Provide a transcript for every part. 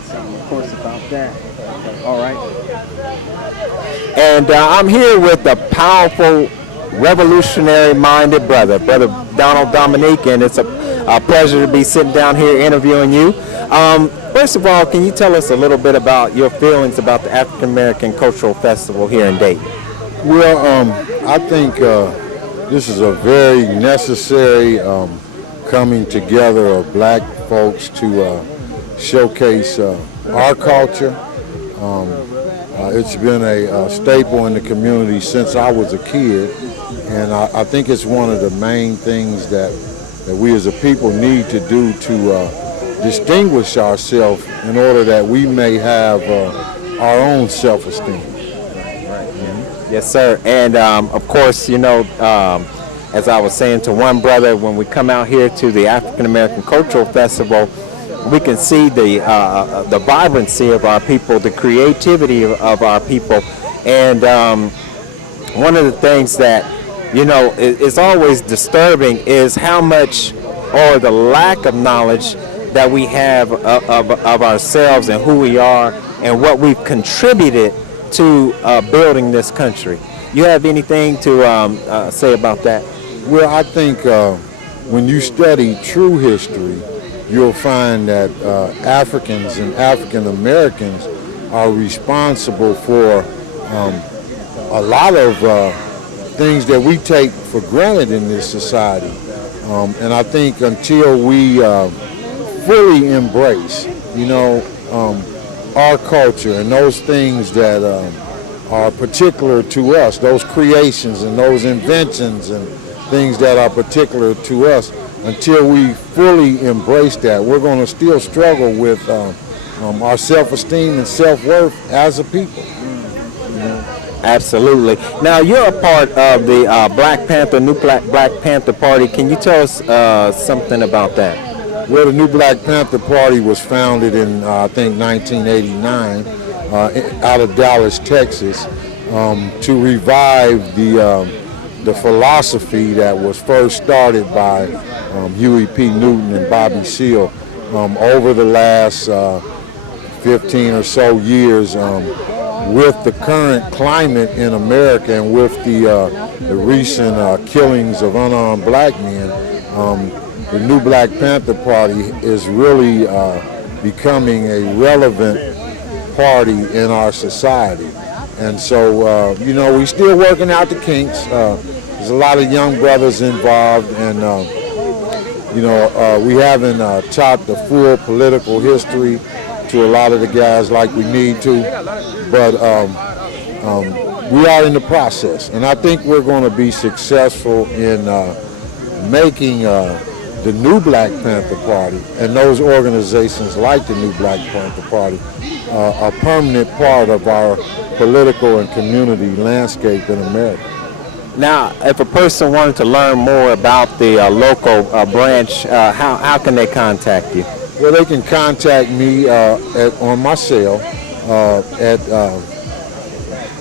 say something, of course, about that. All right. And I'm here with a powerful, revolutionary-minded Brother Donald Dominique, and it's a pleasure to be sitting down here interviewing you. First of all, can you tell us a little bit about your feelings about the African American Cultural Festival here in Dayton? Well, I think this is a very necessary coming together of black folks to showcase our culture. It's been a staple in the community since I was a kid, and I think it's one of the main things that we as a people need to do to distinguish ourselves in order that we may have our own self-esteem. Yes, sir. And of course, you know, as I was saying to one brother, when we come out here to the African American Cultural Festival, we can see the vibrancy of our people, the creativity of our people, and one of the things that, you know, is always disturbing is how much, or the lack of knowledge that we have of ourselves and who we are and what we've contributed to building this country. You have anything to say about that? Well, I think when you study true history, you'll find that Africans and African Americans are responsible for a lot of things that we take for granted in this society. And I think until we fully embrace, you know, our culture and those things that are particular to us, those creations and those inventions and things that are particular to us, until we fully embrace that, we're going to still struggle with our self-esteem and self-worth as a people. Absolutely. Now, you're a part of the Black Panther, New Black Panther Party. Can you tell us something about that? Well, the New Black Panther Party was founded in, I think, 1989 out of Dallas, Texas, to revive the philosophy that was first started by Huey P. Newton and Bobby Seale over the last 15 or so years. With the current climate in America and with the recent killings of unarmed black men, the New Black Panther Party is really becoming a relevant party in our society. And so, you know, we're still working out the kinks. There's a lot of young brothers involved, and, you know, we haven't taught the full political history to a lot of the guys like we need to, but we are in the process. And I think we're going to be successful in making the New Black Panther Party and those organizations like the New Black Panther Party a permanent part of our political and community landscape in America. Now, if a person wanted to learn more about the local branch, how can they contact you? Well, they can contact me on my cell at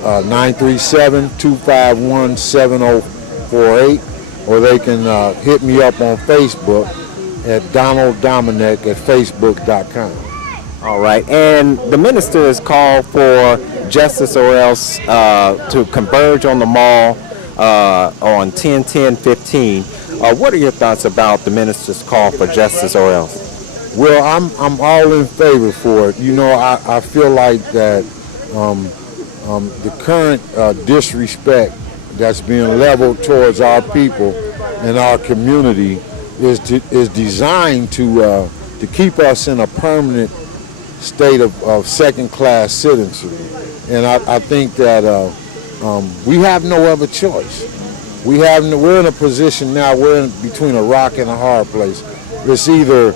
937-251-7048, or they can hit me up on Facebook at Donald Dominic at Facebook.com. All right, and the minister has called for justice or else to converge on the mall on 10-10-15. What are your thoughts about the minister's call for justice or else? Well, I'm all in favor for it. You know, I feel like that the current disrespect that's being leveled towards our people and our community is designed to keep us in a permanent state of second-class citizenry. And I think that we have no other choice. We're in a position now, we're in between a rock and a hard place. It's either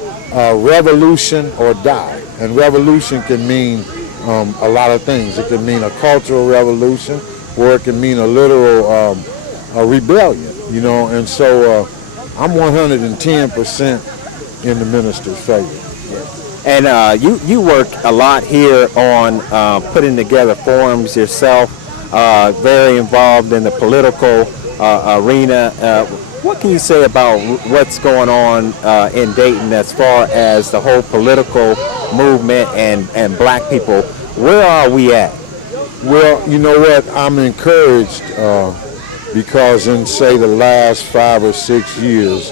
revolution or die. And revolution can mean a lot of things. It can mean a cultural revolution, or it can mean a literal a rebellion, you know. And so I'm 110% in the minister's favor. And you work a lot here on putting together forums yourself, very involved in the political arena. What can you say about what's going on in Dayton as far as the whole political movement and black people. Where are we at? Well, you know what? I'm encouraged because in, say, the last 5 or 6 years,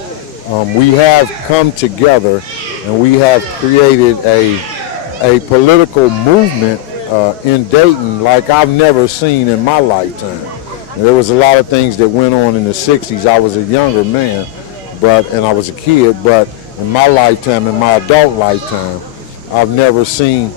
we have come together and we have created a political movement in Dayton like I've never seen in my lifetime. And there was a lot of things that went on in the 60s. I was a younger man, and I was a kid, but in my lifetime, in my adult lifetime, I've never seen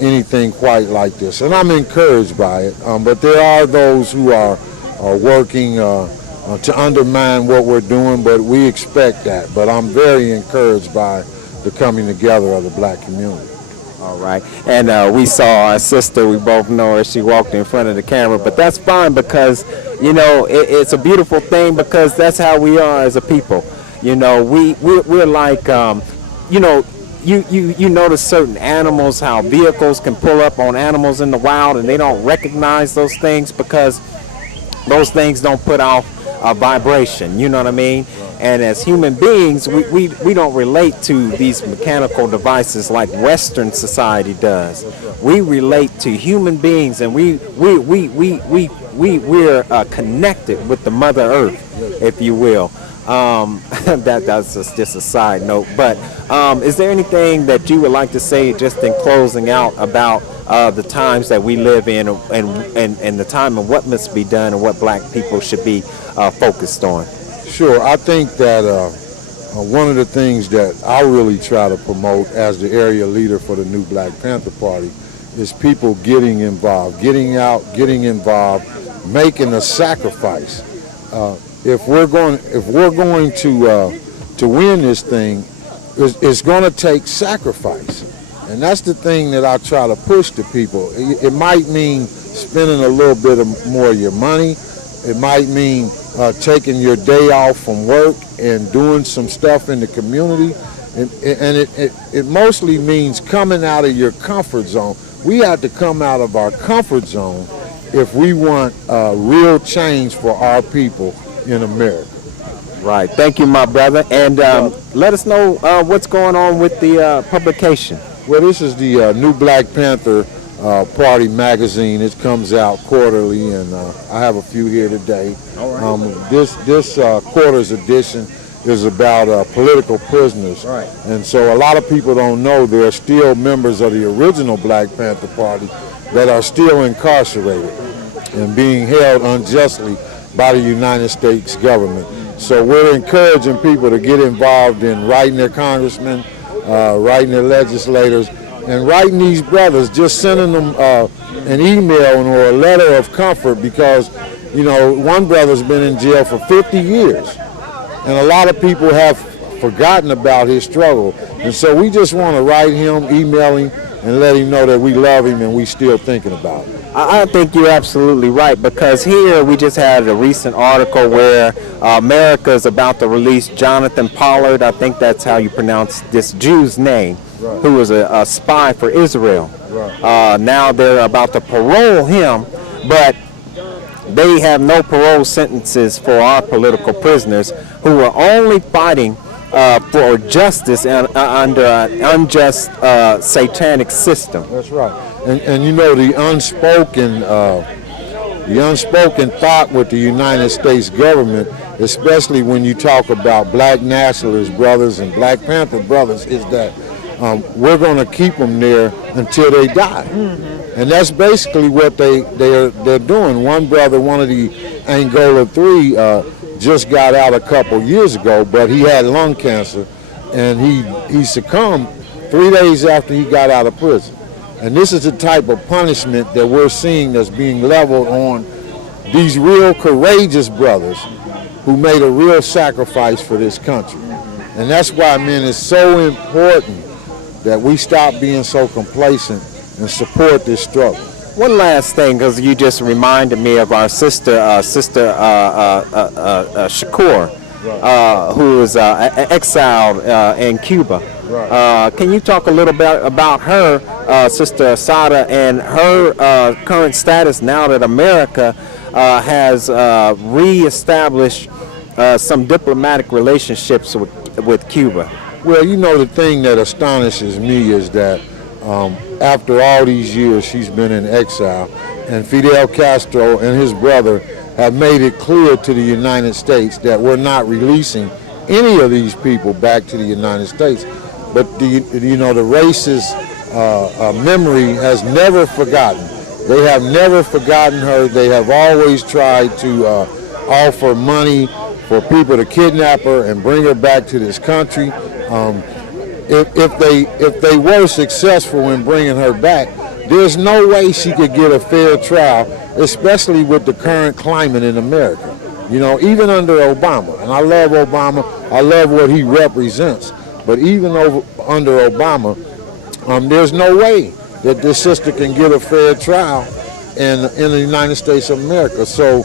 anything quite like this, and I'm encouraged by it. But there are those who are working to undermine what we're doing, but we expect that. But I'm very encouraged by the coming together of the black community. All right. And we saw our sister, we both know her, she walked in front of the camera, but that's fine because, you know, it's a beautiful thing because that's how we are as a people. You know, we're like, you know, you notice certain animals, how vehicles can pull up on animals in the wild and they don't recognize those things because those things don't put off a vibration, you know what I mean? And as human beings, we don't relate to these mechanical devices like Western society does. We relate to human beings, and we're connected with the Mother Earth, if you will. That's just a side note. But is there anything that you would like to say, just in closing out, about the times that we live in, and the time and what must be done, and what black people should be focused on? Sure. I think that one of the things that I really try to promote as the area leader for the new Black Panther Party is people getting involved, getting out, getting involved, making a sacrifice. If we're going to win this thing, it's going to take sacrifice, and that's the thing that I try to push to people. It might mean spending a little bit more of your money. It might mean taking your day off from work and doing some stuff in the community. And it mostly means coming out of your comfort zone. We have to come out of our comfort zone if we want real change for our people in America. Right. Thank you, my brother. And let us know what's going on with the publication. Well, this is the new Black Panther Party magazine. It comes out quarterly, and I have a few here today. All right. This quarter's edition is about political prisoners. Right. And so a lot of people don't know there are still members of the original Black Panther Party that are still incarcerated and being held unjustly by the United States government. So we're encouraging people to get involved in writing their congressmen, writing their legislators, and writing these brothers, just sending them an email or a letter of comfort, because, you know, one brother's been in jail for 50 years, and a lot of people have forgotten about his struggle. And so we just want to write him, email him, and let him know that we love him and we still thinking about him. I think you're absolutely right, because here we just had a recent article where America is about to release Jonathan Pollard, I think that's how you pronounce this Jew's name, right, who was a spy for Israel. Right. Now they're about to parole him, but they have no parole sentences for our political prisoners who are only fighting for justice under an unjust satanic system. That's right. And you know, the unspoken thought with the United States government, especially when you talk about black nationalist brothers and Black Panther brothers, is that we're going to keep them there until they die. Mm-hmm. And that's basically what they're doing. One brother, one of the Angola 3, just got out a couple years ago, but he had lung cancer, and he succumbed 3 days after he got out of prison. And this is the type of punishment that we're seeing that's being leveled on these real courageous brothers who made a real sacrifice for this country. And that's why, man, it's so important that we stop being so complacent and support this struggle. One last thing, because you just reminded me of our sister Shakur, right, who is exiled in Cuba. Right. Can you talk a little bit about her, Sister Asada, and her current status now that America has reestablished some diplomatic relationships with with Cuba? Well, you know, the thing that astonishes me is that after all these years she's been in exile, and Fidel Castro and his brother have made it clear to the United States that we're not releasing any of these people back to the United States. But the racist memory has never forgotten. They have never forgotten her. They have always tried to offer money for people to kidnap her and bring her back to this country. If they were successful in bringing her back, there's no way she could get a fair trial, especially with the current climate in America. You know, even under Obama, and I love Obama, I love what he represents, but even under Obama, there's no way that this sister can get a fair trial in the United States of America. So,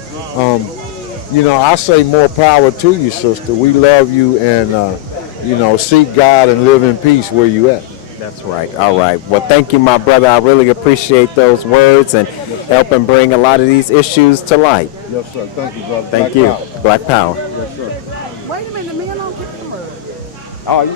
I say more power to you, sister. We love you, and seek God and live in peace where you at. That's right. All right. Well, thank you, my brother. I really appreciate those words and helping bring a lot of these issues to light. Yes, sir. Thank you, brother. Thank you. Black Power. Yes, sir. Wait a minute, the man on camera. Oh, you